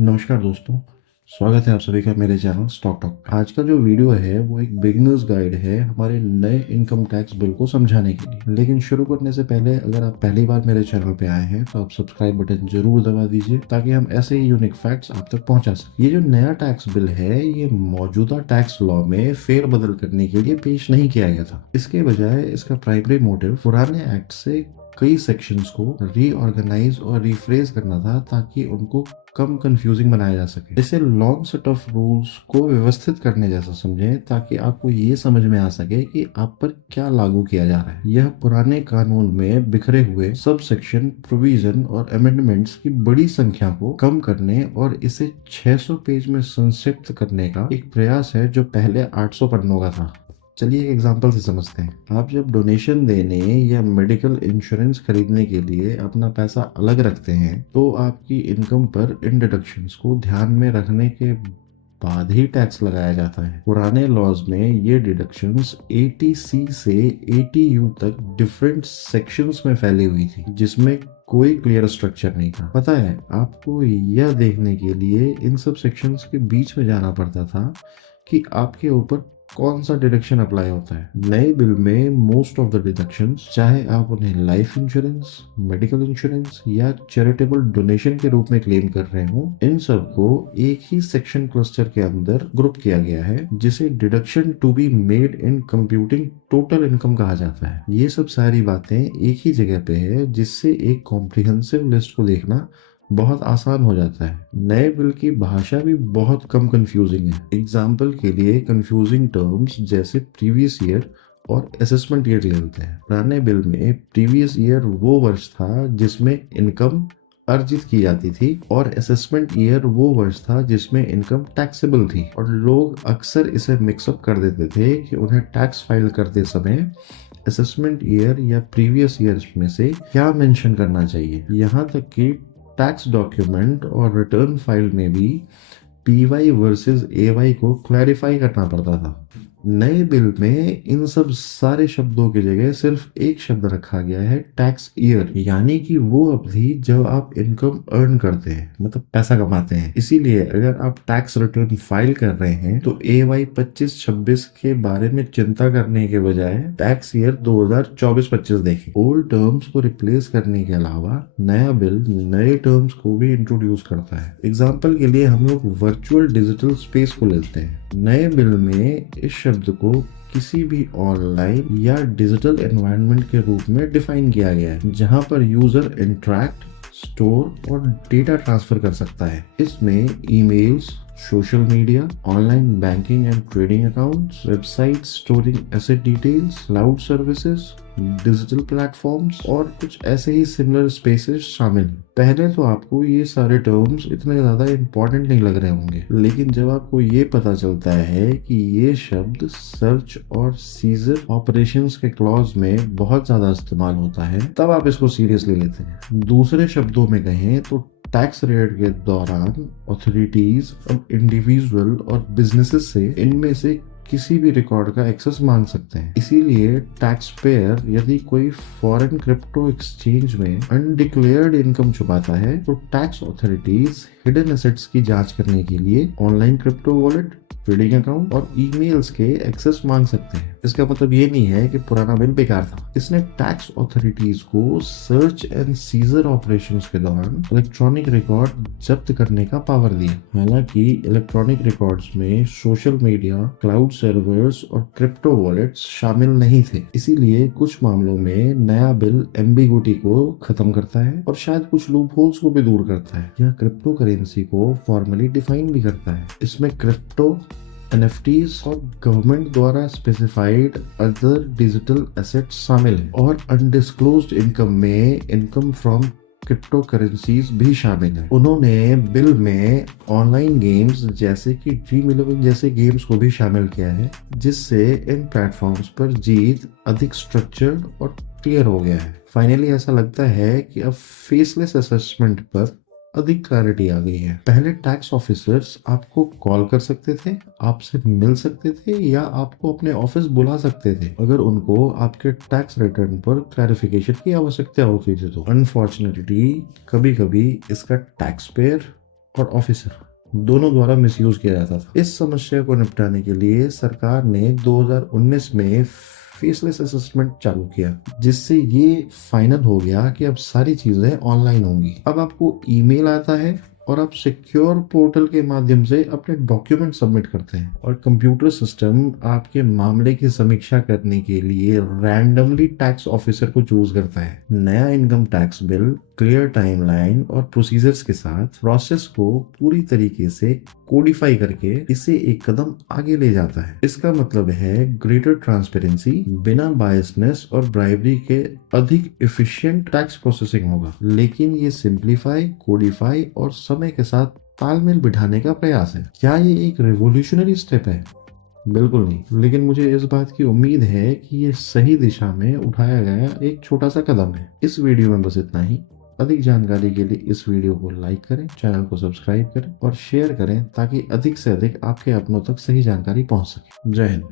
नमस्कार दोस्तों। स्वागत है आप सभी का मेरे चैनल स्टॉक टॉक। आज का जो वीडियो है वो एक बिगिनर्स गाइड है हमारे नए इनकम टैक्स बिल को समझाने के लिए। लेकिन शुरू करने से पहले अगर आप पहली बार मेरे चैनल पे आए हैं तो आप सब्सक्राइब बटन जरूर दबा दीजिए ताकि हम ऐसे ही यूनिक फैक्ट्स आप तक पहुंचा सकें। ये जो नया टैक्स बिल है ये मौजूदा टैक्स लॉ में फेरबदल करने के लिए पेश नहीं किया गया था। इसके बजाय इसका प्राइमरी मोटिव पुराने एक्ट से कई सेक्शंस को रीऑर्गेनाइज और रिफ्रेज करना था ताकि उनको कम कंफ्यूजिंग बनाया जा सके। इसे लॉन्ग सेट ऑफ रूल्स को व्यवस्थित करने जैसा समझें ताकि आपको ये समझ में आ सके कि आप पर क्या लागू किया जा रहा है। यह पुराने कानून में बिखरे हुए सब सेक्शन, प्रोविजन और अमेंडमेंट्स की बड़ी संख्या को कम करने और इसे 600 पेज में संक्षिप्त करने का एक प्रयास है जो पहले 800 पन्नों का था। चलिए एक एग्जांपल से समझते हैं। आप जब डोनेशन देने या मेडिकल इंश्योरेंस खरीदने के लिए अपना पैसा अलग रखते हैं तो आपकी इनकम पर इन डिडक्शंस को ध्यान में रखने के बाद ही टैक्स लगाया जाता है। पुराने लॉज में ये डिडक्शंस 80C से 80U तक डिफरेंट सेक्शंस में फैली हुई थी जिसमें कोई क्लियर स्ट्रक्चर नहीं था। पता है, आपको यह देखने के लिए इन सब सेक्शंस के बीच में जाना पड़ता था कि आपके ऊपर कौन सा डिडक्शन अप्लाई होता है। नए बिल में मोस्ट ऑफ द डिडक्शंस, चाहे आप उन्हें लाइफ इंश्योरेंस, मेडिकल इंश्योरेंस या चैरिटेबल डोनेशन के रूप में क्लेम कर रहे हो, इन सब को एक ही सेक्शन क्लस्टर के अंदर ग्रुप किया गया है जिसे deduction to be made in computing total income कहा जाता है। ये सब सारी बातें एक ही जगह पे है जिससे एक कॉम्प्रिहेंसिव लिस्ट को देखना बहुत आसान हो जाता है। नए बिल की भाषा भी बहुत कम कंफ्यूजिंग है। एग्जाम्पल के लिए कंफ्यूजिंग टर्म्स जैसे प्रीवियस ईयर और असेसमेंट ईयर ले लेते हैं। पुराने बिल में प्रीवियस ईयर वो वर्ष था जिसमें इनकम अर्जित की जाती थी और असेसमेंट ईयर वो वर्ष था जिसमें इनकम टैक्सेबल थी। और लोग अक्सर इसे मिक्सअप कर देते थे कि उन्हें टैक्स फाइल करते समय असेसमेंट ईयर या प्रीवियस ईयर में से क्या मेंशन करना चाहिए। यहाँ तक कि टैक्स डॉक्यूमेंट और रिटर्न फाइल में भी PY वर्सेस AY को क्लैरिफाई करना पड़ता था। नए बिल में इन सब सारे शब्दों की जगह सिर्फ एक शब्द रखा गया है, टैक्स ईयर, यानी कि वो अवधि जब आप इनकम अर्न करते हैं, मतलब पैसा कमाते हैं। इसीलिए अगर आप टैक्स रिटर्न फाइल कर रहे हैं तो AY 25-26 के बारे में चिंता करने के बजाय टैक्स ईयर 2024-25 देखें। ओल्ड टर्म्स को रिप्लेस करने के अलावा नया बिल नए टर्म्स को भी इंट्रोड्यूस करता है। एग्जाम्पल के लिए हम लोग वर्चुअल डिजिटल स्पेस को लेते हैं। नए बिल में इस शब्द को किसी भी ऑनलाइन या डिजिटल एनवायरनमेंट के रूप में डिफाइन किया गया है जहां पर यूजर इंटरैक्ट, स्टोर और डेटा ट्रांसफर कर सकता है। इसमें emails, social media, online banking and trading accounts, website storing asset details, cloud services, digital platforms और कुछ ऐसे ही सिमिलर स्पेसेस शामिल हैं। पहले तो आपको ये सारे टर्म्स इतने ज़्यादा इम्पोर्टेंट नहीं लग रहे होंगे, लेकिन जब आपको ये पता चलता है कि ये शब्द सर्च और सीजर ऑपरेशंस के क्लॉज में बहुत ज़्यादा इस्तेमाल होता है तब आप इसको सीरियसली लेते हैं। दूसरे शब्दों में कहें तो टैक्स रेट के दौरान अथॉरिटीज अब इंडिविजुअल और बिजनेसेस से इनमें से किसी भी रिकॉर्ड का एक्सेस मांग सकते हैं। इसीलिए टैक्स पेयर यदि कोई फॉरेन क्रिप्टो एक्सचेंज में अनडिक्लेयर्ड इनकम छुपाता है तो टैक्स अथॉरिटीज हिडन एसेट्स की जांच करने के लिए online crypto wallet, trading account और ईमेल्स के एक्सेस मांग सकते हैं। इसका मतलब ये नहीं है कि पुराना बिल बेकार था। इसने टैक्स अथॉरिटीज को सर्च एंड सीजर ऑपरेशंस के दौरान इलेक्ट्रॉनिक रिकॉर्ड जब्त करने का पावर दिया। हालांकि इलेक्ट्रॉनिक रिकॉर्ड्स में सोशल मीडिया, क्लाउड सर्वर्स और क्रिप्टो वॉलेट्स शामिल नहीं थे। इसीलिए कुछ मामलों में नया बिल एम्बिगुइटी को खत्म करता है और शायद कुछ लूप होल्स को भी दूर करता है। यह क्रिप्टो करेंसी को फॉर्मली डिफाइन भी करता है। इसमें क्रिप्टो, NFTs और गवर्नमेंट द्वारा स्पेसिफाइड अदर डिजिटल एसेट्स शामिल हैं और अनडिस्क्लोज्ड इनकम में इनकम फ्रॉम क्रिप्टो करेंसीज भी शामिल है। उन्होंने बिल में ऑनलाइन गेम्स जैसे कि Dream11 जैसे गेम्स को भी शामिल किया है जिससे इन प्लेटफॉर्म्स पर जीत अधिक स्ट्रक्चर्ड और क्लियर हो गया है। फाइनली ऐसा लगता है कि अब फेसलेस असेसमेंट पर अधिक क्लैरिटी आ गई है। पहले टैक्स ऑफिसर्स आपको कॉल कर सकते थे, आपसे मिल सकते थे या आपको अपने ऑफिस बुला सकते थे अगर उनको आपके टैक्स रिटर्न पर क्लैरिफिकेशन की आवश्यकता होती थी। तो अनफॉर्चुनेटली कभी कभी इसका टैक्स पेयर और ऑफिसर दोनों द्वारा मिसयूज किया जाता था। इस समस्या को निपटाने के लिए सरकार ने 2019 में फेसलेस असेसमेंट चालू किया, जिससे ये फाइनल हो गया कि अब सारी चीजें ऑनलाइन होंगी। अब आपको ईमेल आता है और आप सिक्योर पोर्टल के माध्यम से अपने डॉक्यूमेंट सबमिट करते हैं और कंप्यूटर सिस्टम आपके मामले की समीक्षा करने के लिए रैंडमली टैक्स ऑफिसर को चूज करता है। नया income tax bill clear timeline और प्रोसीजर्स के साथ प्रोसेस को पूरी तरीके से कोडिफाई करके इसे एक कदम आगे ले जाता है। इसका मतलब है ग्रेटर ट्रांसपेरेंसी, बिना बायसनेस और ब्राइबरी के अधिक एफिशिएंट टैक्स प्रोसेसिंग होगा। लेकिन ये सिंप्लीफाई, कोडिफाई और समय के साथ तालमेल बिठाने का प्रयास है। क्या ये एक रेवोल्यूशनरी स्टेप है? बिल्कुल नहीं, लेकिन मुझे इस बात की उम्मीद है कि ये सही दिशा में उठाया गया एक छोटा सा कदम है। इस वीडियो में बस इतना ही। अधिक जानकारी के लिए इस वीडियो को लाइक करें, चैनल को सब्सक्राइब करें और शेयर करें ताकि अधिक से अधिक आपके अपनों तक सही जानकारी पहुंच सके। जय हिंद।